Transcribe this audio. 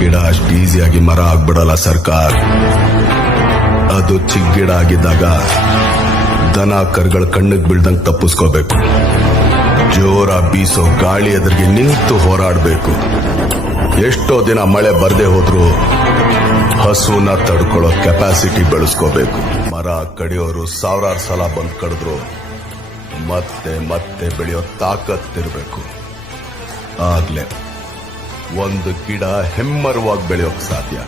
ಗಿಡ ಅಷ್ಟು ಈಸಿಯಾಗಿ ಮರ ಆಗ್ಬಿಡಲ್ಲ ಸರ್ಕಾರ. ಅದು ಚಿಕ್ಕ ಗಿಡ ಆಗಿದ್ದಾಗ ದನ ಕರುಗಳ ಕಣ್ಣಿಗೆ ಬೀಳ್ದಂಗ್ ತಪ್ಪಿಸ್ಕೋಬೇಕು. ಜೋರ ಬೀಸೋ ಗಾಳಿ ಎದುರಿಗೆ ನಿಂತು ಹೋರಾಡಬೇಕು. ಎಷ್ಟೋ ದಿನ ಮಳೆ ಬರ್ದೇ ಹೋದ್ರು ಹಸುನ ತಡ್ಕೊಳ್ಳೋ ಕೆಪಾಸಿಟಿ ಬೆಳೆಸ್ಕೋಬೇಕು. ಮರ ಕಡಿಯೋರು ಸಾವಿರಾರು ಸಲ ಬಂದ್ ಕಡಿದ್ರು ಮತ್ತೆ ಮತ್ತೆ ಬೆಳೆಯೋ ತಾಕತ್ತಿರ್ಬೇಕು. ಆಗ್ಲೇ ಒಂದು ಗಿಡ ಹೆಮ್ಮರವಾಗಿ ಬೆಳೆಯೋಕ್ ಸಾಧ್ಯ.